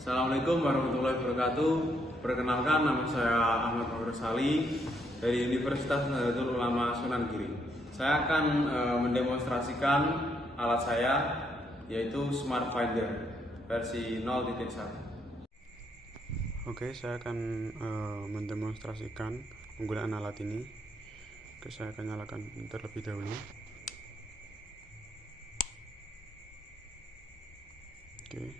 Assalamualaikum warahmatullahi wabarakatuh. Perkenalkan, nama saya Ahmad Muhammad Sali dari Universitas Nahdlatul Ulama Sunan Giri. Saya akan mendemonstrasikan alat saya, yaitu Smart Finder versi 0.1. Oke, saya akan mendemonstrasikan penggunaan alat ini. Oke, saya akan nyalakan terlebih dahulu. Oke,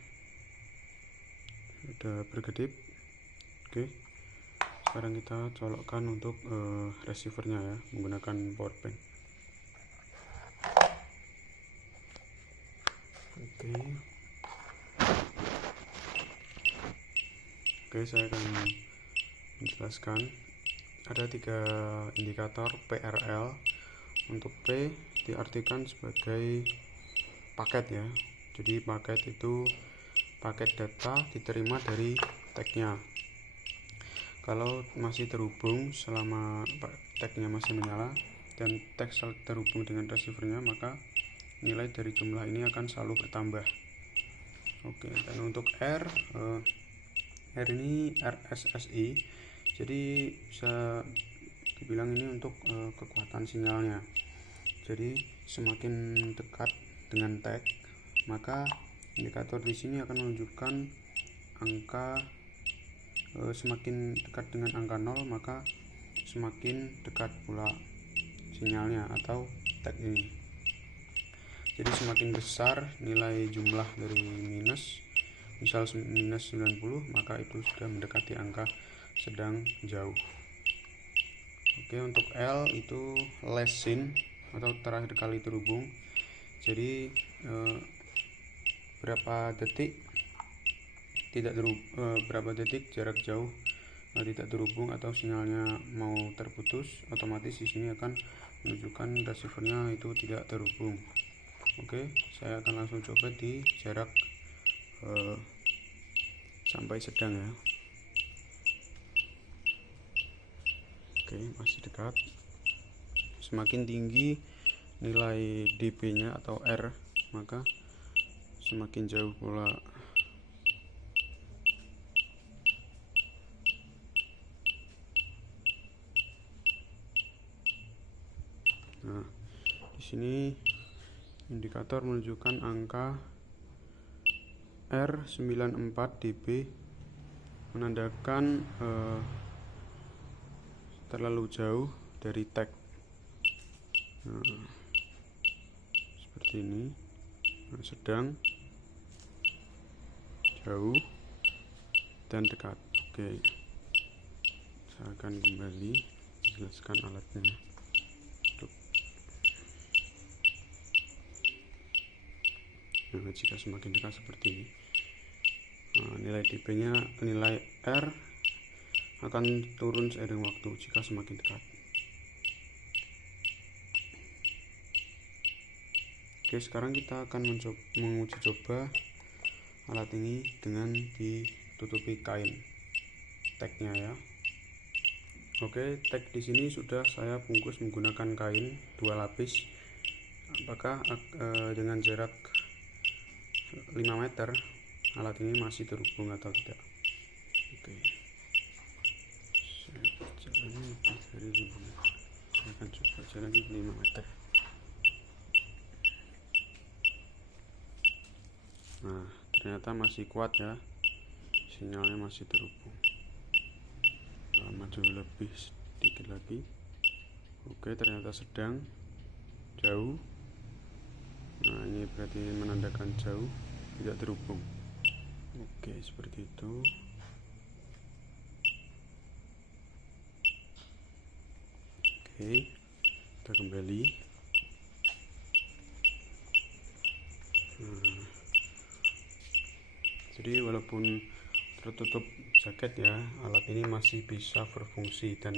sudah berkedip. Oke, sekarang kita colokkan untuk receivernya ya, menggunakan power bank. Oke, saya akan menjelaskan. Ada 3 indikator PRL. Untuk P diartikan sebagai paket ya. Jadi paket itu paket data diterima dari tagnya. Kalau masih terhubung selama tagnya masih menyala dan tag terhubung dengan receivernya, maka nilai dari jumlah ini akan selalu bertambah. Oke, dan untuk R ini RSSI, jadi bisa dibilang ini untuk kekuatan sinyalnya. Jadi semakin dekat dengan tag, maka indikator di sini akan menunjukkan angka semakin dekat dengan angka 0, maka semakin dekat pula sinyalnya atau tag ini. Jadi semakin besar nilai jumlah dari minus, misal minus 90, maka itu sudah mendekati angka sedang jauh. Oke, untuk L itu last seen atau terakhir kali terhubung. Jadi berapa detik jarak jauh tidak terhubung atau sinyalnya mau terputus, otomatis di sini akan menunjukkan receivernya itu tidak terhubung. Oke, saya akan langsung coba di jarak sampai sedang ya. Oke, masih dekat. Semakin tinggi nilai dB nya atau R, maka semakin jauh pula nah, di sini indikator menunjukkan angka R94 dB, menandakan terlalu jauh dari tag. Seperti ini. Sedang, jauh, dan dekat. Oke, saya akan kembali menjelaskan alatnya. Nah, jika semakin dekat seperti ini, nilai dB nya, nilai R akan turun seiring waktu jika semakin dekat. Oke, sekarang kita akan menguji coba alat ini dengan ditutupi kain tagnya ya. Oke, tag di sini sudah saya bungkus menggunakan kain 2 lapis. Apakah dengan jarak 5 meter alat ini masih terhubung atau tidak? Oke, saya berjalan lebih dari 5 meter. Saya akan coba jalan 5 meter. Nah, ternyata masih kuat ya, sinyalnya masih terhubung. Maju lebih sedikit lagi. Oke, ternyata sedang, jauh. Nah, ini berarti menandakan jauh, tidak terhubung. Oke, seperti itu. Oke, kita kembali. Jadi walaupun tertutup jaket ya, alat ini masih bisa berfungsi dan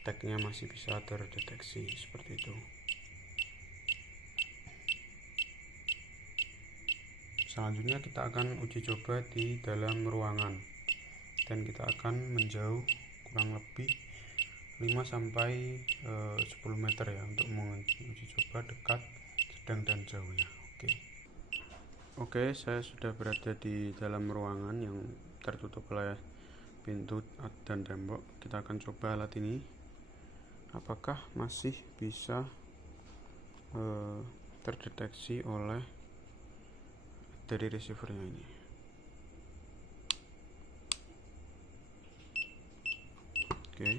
tagnya masih bisa terdeteksi seperti itu. Selanjutnya kita akan uji coba di dalam ruangan, dan kita akan menjauh kurang lebih 5-10 meter ya, untuk menguji coba dekat, sedang, dan jauhnya. Oke. Oke, saya sudah berada di dalam ruangan yang tertutup oleh pintu dan tembok. Kita akan coba alat ini, apakah masih bisa terdeteksi oleh dari receivernya ini. Oke.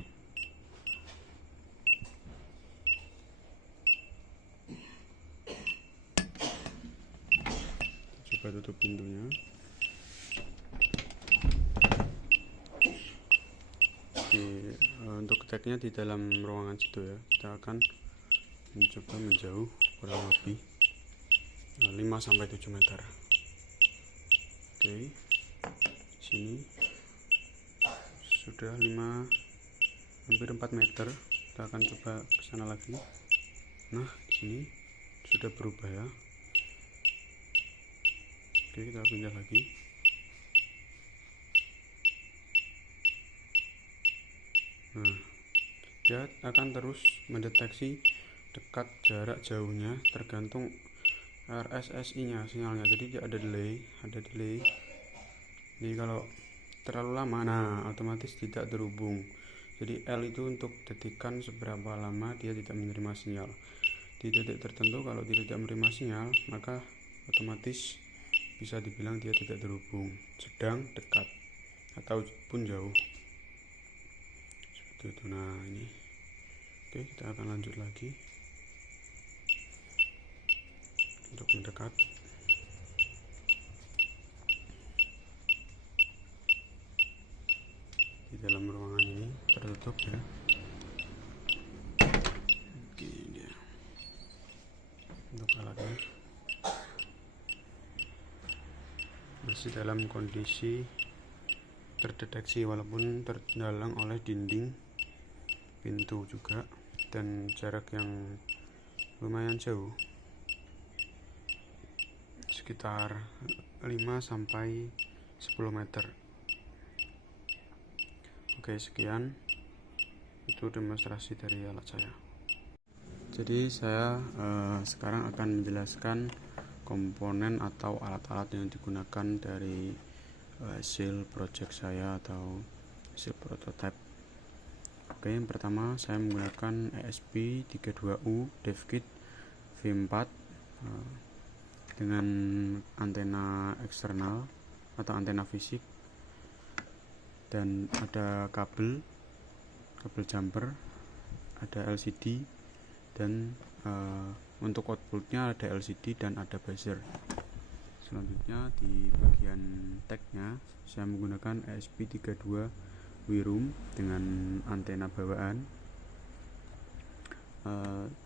Coba tutup pintunya. Oke, untuk tagnya di dalam ruangan situ ya. Kita akan mencoba menjauh kurang lebih 5-7 meter. Oke, sini sudah hampir 4 meter. Kita akan coba ke sana lagi. Nah, sini sudah berubah ya. Oke, kita pindah lagi. Nah, dia akan terus mendeteksi dekat jarak jauhnya tergantung RSSI-nya sinyalnya. Jadi dia ada delay. Jadi kalau terlalu lama, nah otomatis tidak terhubung. Jadi L itu untuk detikan seberapa lama dia tidak menerima sinyal. Di titik tertentu kalau dia tidak menerima sinyal, maka otomatis bisa dibilang dia tidak terhubung, sedang, dekat, ataupun jauh. Seperti itu. Nah ini, oke, kita akan lanjut lagi untuk mendekat. Di dalam ruangan ini tertutup ya. Oke, dia untuk alatnya masih dalam kondisi terdeteksi walaupun terhalang oleh dinding pintu juga dan jarak yang lumayan jauh, sekitar 5-10 meter. Oke, sekian itu demonstrasi dari alat saya. Jadi saya sekarang akan menjelaskan komponen atau alat-alat yang digunakan dari hasil project saya atau hasil prototype. Oke, yang pertama saya menggunakan ESP32U DevKit V4 dengan antena eksternal atau antena fisik, dan ada kabel jumper, ada LCD, dan untuk outputnya ada LCD dan ada buzzer. Selanjutnya di bagian tagnya saya menggunakan ESP32 Wirum dengan antena bawaan, 4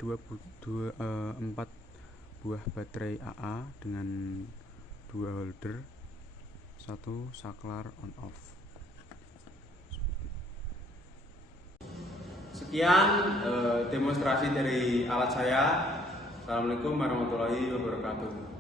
buah baterai AA dengan 2 holder, 1 saklar on off. Sekian demonstrasi dari alat saya. Assalamualaikum warahmatullahi wabarakatuh.